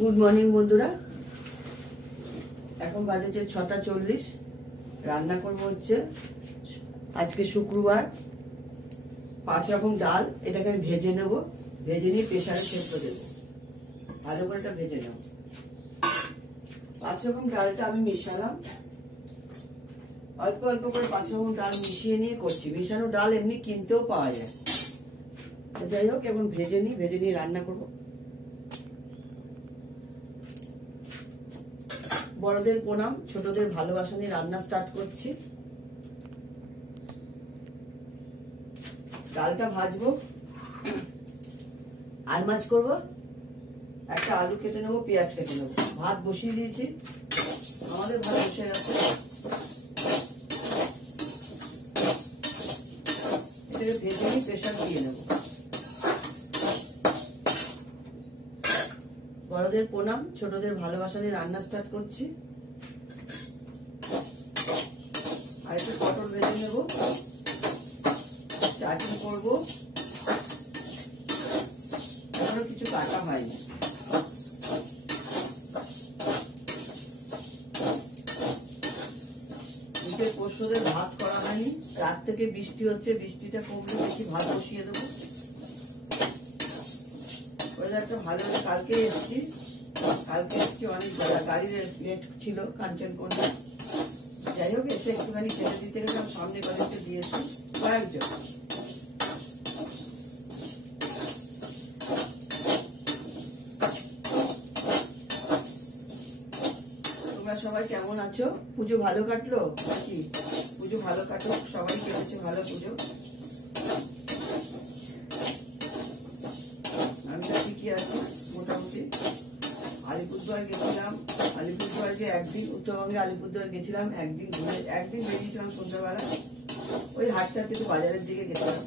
Good morning বন্ধুরা, এখন বাজেছে 6:40। রান্না করবো হচ্ছে আজকে শুক্রবার 5 রকম ডাল। এটাকে আমি ভেজে নেব, ভেজে নিয়ে প্রেসারে সেদ্ধ দেবো। ভালো করে এটা ভেজে নেব। 5 রকম ডালটা আমি মিশালাম, অল্প অল্প করে 5 রকম ডাল মিশিয়ে নিয়ে করছি। মিশানো ডাল এমনি কিনতেও পাওয়া যায়। যাই হোক, এখন ভেজে নিয়ে রান্না করবো। বড়দের প্রণাম, ছোটদের ভালোবাসা নিয়ে রান্না স্টার্ট করছি। ডালটা ভাজবো, আর মাছ করবো। একটা আলু কেটে নেবো, পেঁয়াজ কেটে নেবো। ভাত বসিয়ে দিয়েছি, আমাদের ভাত বসে গেছে। এটাকে ভেজে নিয়ে প্রেসার দিয়ে নেবো। বড়দের প্রণাম, ছোটদের ভালোবাসা নিয়ে রান্না স্টার্ট করছি। আর একটু পটল ভেজে নেব, চাটনি করবো। এখনো কিছু কাটা হয়নি। পরশুদের ভাত করা হয়নি, রাত থেকে বৃষ্টি হচ্ছে। বৃষ্টিটা কমলে দেখি ভাত বসিয়ে দেবো। ওয়েদারটা ভালো। কালকে এসছি অনেক গাড়ির লেট ছিল কাঞ্চনকোনা। যাই হোক, এসে একটুখানি খেতে দিতে গেলাম। সামনে কলেজে দিয়েছি কয়েকজন। তোমরা সবাই কেমন আছো? পুজো ভালো কাটলো নাকি? পুজো ভালো কাটলো, সবাই কেটেছে ভালো পুজো। আমি তো ঠিকই আছি মোটামুটি। আলিপুরদুয়ার গেছিলাম, আলিপুরদুয়ার যে একদিন, উত্তরবঙ্গে আলিপুরদুয়ার গেছিলাম একদিন, ঘুরে একদিন বেরিয়েছিলাম সন্ধ্যাবেলা। ওই হাটটার কিছু বাজারের দিকে গেছিলাম।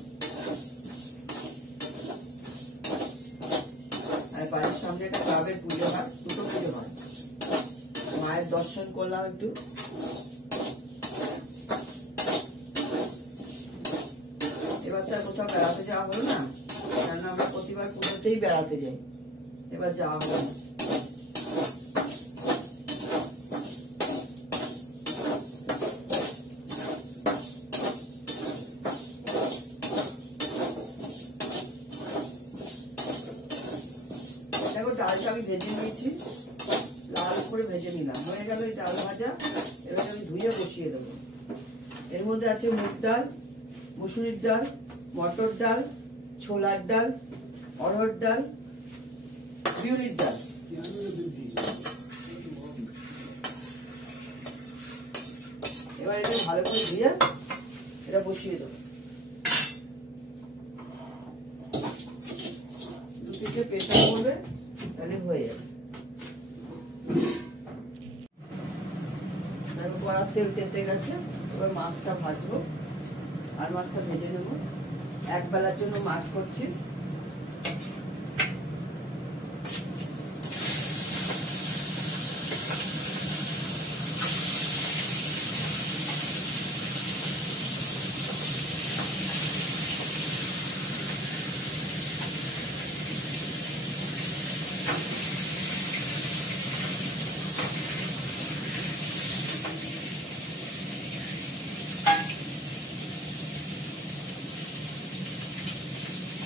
আর বাড়ির সামনে একটা ক্লাবের পুজো হয়, দুটো পুজো হয়। মায়ের দর্শন করলাম একটু। এবার তো আর কোথাও বেড়াতে যাওয়া হলো না, কেননা আমরা প্রতিবার পুজোতেই বেড়াতে যাই। এবার যাওয়া হলো না। ডালটা আমি ভেজে নিয়েছি, লাল করে ভেজে নিলাম। হয়ে গেল এই ডাল ভাজা। এবার আমি ধুয়ে বসিয়ে দেবো। এর মধ্যে আছে মুগ ডাল, মুসুরির ডাল, মটর ডাল, ছোলার ডাল, অড়হর ডাল, বিউলির ডাল। এবার এটা ভালো করে ধুয়ে এটা বসিয়ে দেবো। 2-3টে প্রেসার করবে, তাহলে হয়ে যাবে। কড়ার তেল তেতে গেছে। এবার মাছটা ভাজবো, আর মাছটা ভেজে নেব। এক বেলার জন্য মাছ করছি।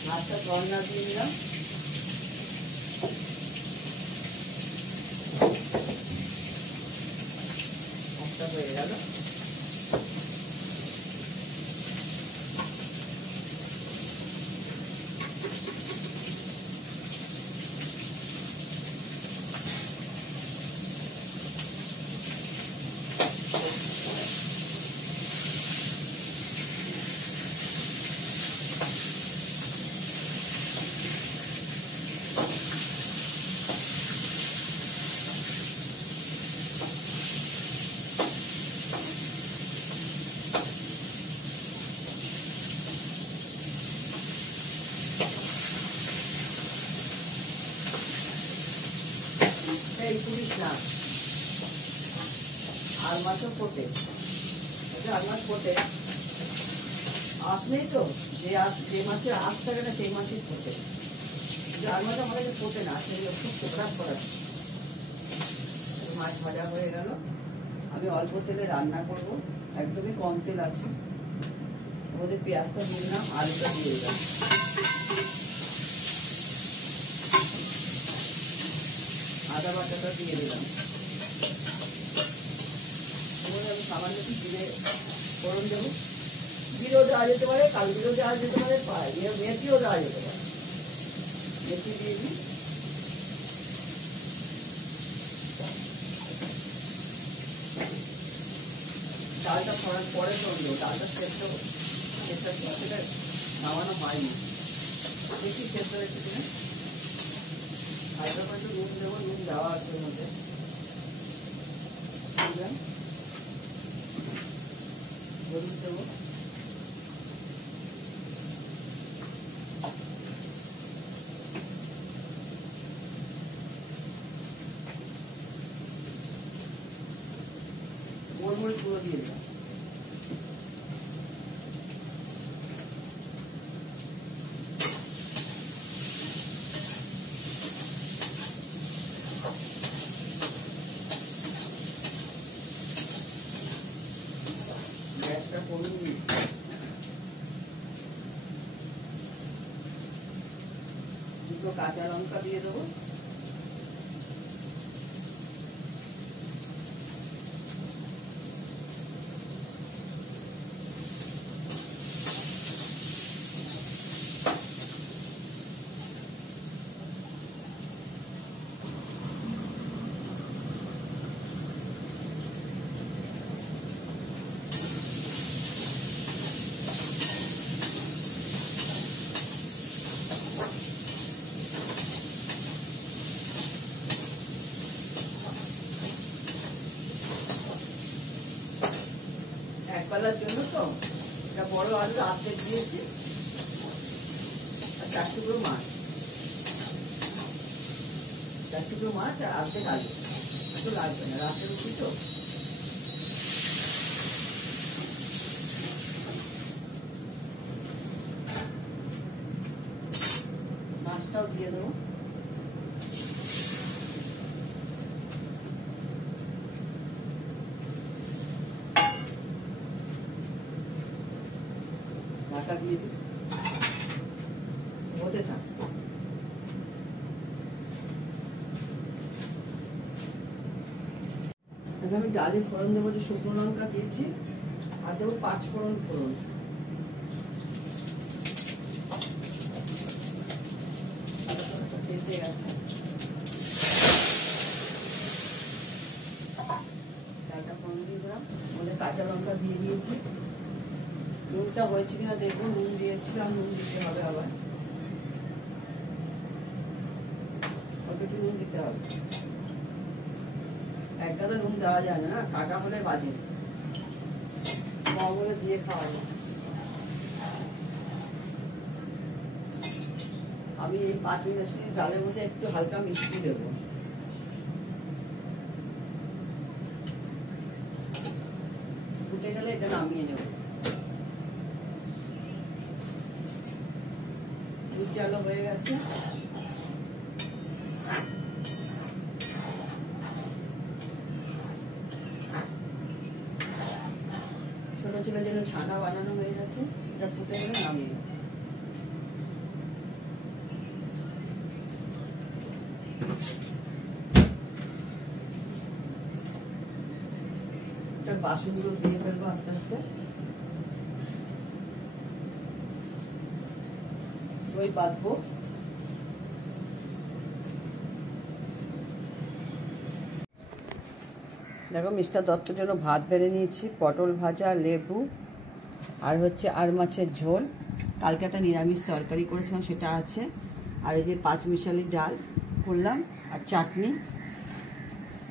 মাছটা গন্না দিয়ে নিলাম। একটা হয়ে গেল। এই পুলিশ না, আর মাছও ফোটে। আর মাছ ফোটে, আঁশ নেই তো। যে মাছের আঁশ থাকে না সেই মাছই ফোটে। আর মাছ আমাদের ফোটে না, সেগুলো খুব খারাপ করা। মাছ ভাজা হয়ে গেল। আমি অল্প তেলে রান্না করব, একদমই কম তেল আছে। ওদের পেঁয়াজটা দিয়ে দিলাম, আলুটা দিয়ে দিলাম, আদা বাটাটা দিয়ে দিলাম। আমি সামান্য একটু জিরে ফোড়ন দেবো। জিরেও দেওয়া যেতে পারে, কালো জিরেও দেওয়া যেতে পারে, মেথিও দেওয়া যেতে পারে। মেথি দিয়ে দিই। ডালটা ফোড়ার পরে ফোড়ন দেবো। ডালটা সেদ্ধ সেটা নামানো হয়নি, বেশি সেদ্ধ হয়েছে কিনা। হালকা করে নুন দেবো, নুন দেওয়া আছে ওর মধ্যে। হলুদ দেবো, গোলমরিচ গুঁড়ো দিয়ে দিলাম। গ্যাসটা কমিয়ে দিই। দুটো কাঁচা লঙ্কা দিয়ে দেবো। একবেলার জন্য তো এটা বড় আলু আর্ধেক দিয়েছি, আর 4 টুকরো মাছ, 4 টুকরো মাছ আর আর্ধেক আলু। তো লাগবে না, রাতের রুটি তো। মাছটাও দিয়ে দেবো। ঢাকা দিয়ে দিই, হতে থাক। আমি ডালে ফোড়ন দেবো, যে শুকনো লঙ্কা দিয়েছি, আর দেবো 5 ফোড়ন। চেপে গেছে, ডালটা ফোড়ন দিয়ে দিলাম। ওদের কাঁচা লঙ্কা দিয়ে দিয়েছি। নুনটা হয়েছে কিনা দেখবো, নুন দিয়েছিলাম, নুন দিতে হবে আবার, অল্প একটু নুন দিতে হবে। একটা তো নুন দেওয়া যায় না, কাটা হলে বাজে, কম হলে দিয়ে খাওয়া যায়। আমি এই 5 মিনিট ডালের মধ্যে একটু হালকা মিষ্টি দেবো। ফুটে গেলে এটা নামিয়ে নেব। দুধ জালো হয়ে গেছে। ছোট ছোট যেন ছানা বানানো হয়ে গেছে, এটা ফুটে গেলে নামিয়ে নেব। বাসনগুলো দিয়ে ফেলবো আস্তে আস্তে। দই বাঁধবো। দেখো মিস্টার দত্তর জন্য ভাত বেড়ে নিয়েছি, পটল ভাজা, লেবু, আর হচ্ছে আর মাছের ঝোল। কালকে একটা নিরামিষ তরকারি করেছিলাম, সেটা আছে। আর এই যে 5 মিশালি ডাল করলাম, আর চাটনি,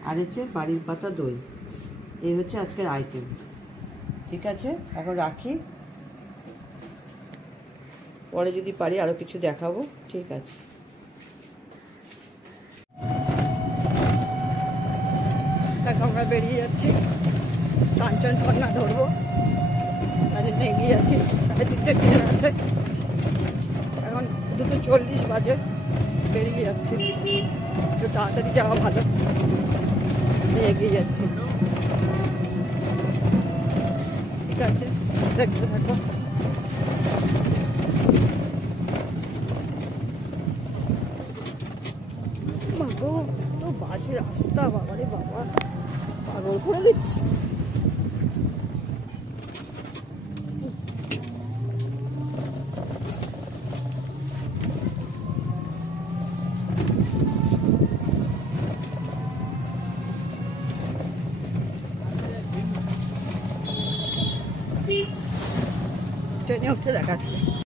আর হচ্ছে বাড়ির পাতা দই। এই হচ্ছে আজকের আইটেম। ঠিক আছে, এখন রাখি, পরে যদি পারি আরও কিছু দেখাবো। ঠিক আছে। দেখো আমরা বেরিয়ে যাচ্ছি, কাঞ্চনকন্যা ধরবো, তার জন্য এগিয়ে যাচ্ছি। 3:30 ট্রেন আছে, এখন 2:40 বাজে, বেরিয়ে যাচ্ছি। একটু তাড়াতাড়ি যাওয়া ভালো। এগিয়ে যাচ্ছি। ঠিক আছে, দেখতে থাকো। মাগো, তো বাজে রাস্তা, বাবারে বাবা, পাগল করে দিচ্ছি। ট্রেনে উঠে দেখাচ্ছে।